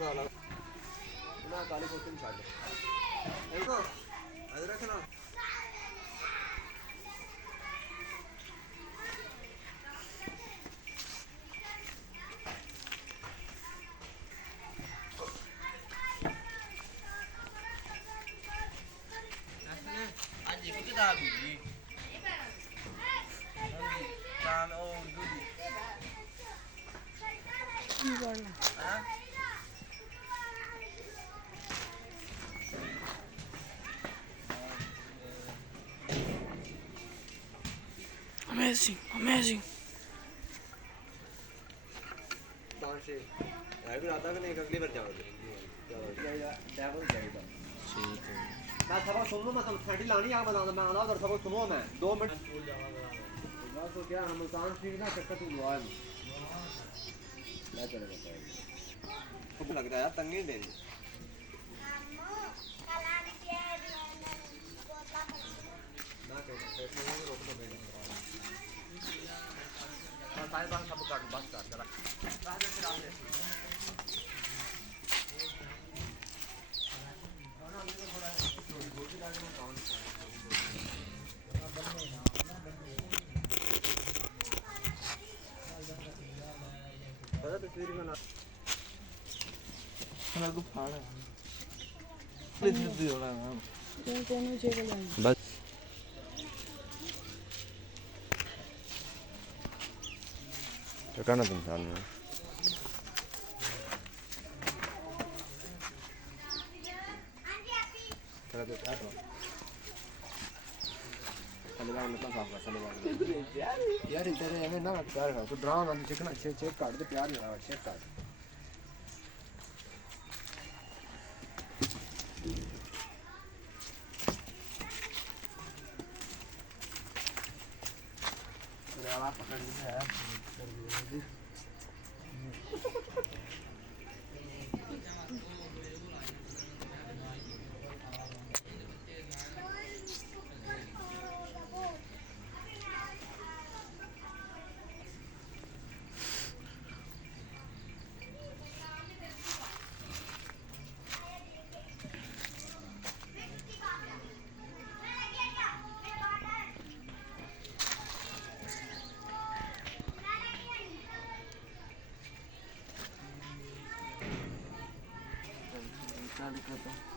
वाला ना काली कोटी में छाड़ देखो अदरक ना आज ये किताब ही काम ओ दूध हाँ Amazing, amazing. से यार भी आता कि नहीं अगली बार जाओगे डबल जाएगा ठीक है मैं सबक सुन लो मैं तुम ठंडी लानी आग बता मैं आना उधर सबक सुनो मैं 2 मिनट बस तो क्या हम मुल्तान ठीक ना चक्कर तू दुआ में मैं चले बताएगा खूब लग रहा है तंगे दे ना कहीं रोक दो बेटा सारे बाल सब काट बस कर जरा रात में रात में खाना अभी तो थोड़ा गोटी डालने में काम पता तस्वीर बना खाना को फाड़ा प्लीज दे दो ना बस तो करना तुम सामने चलो तो क्या करो चलो बाहर निकल साफ कर चलो बाहर यार इधर है मैं ना प्यार है तो ड्रामा ना चिकन अच्छे चेक काट दे प्यार है चेक काट यार आप पकड़ लीजिए यार क्या दिक्कत है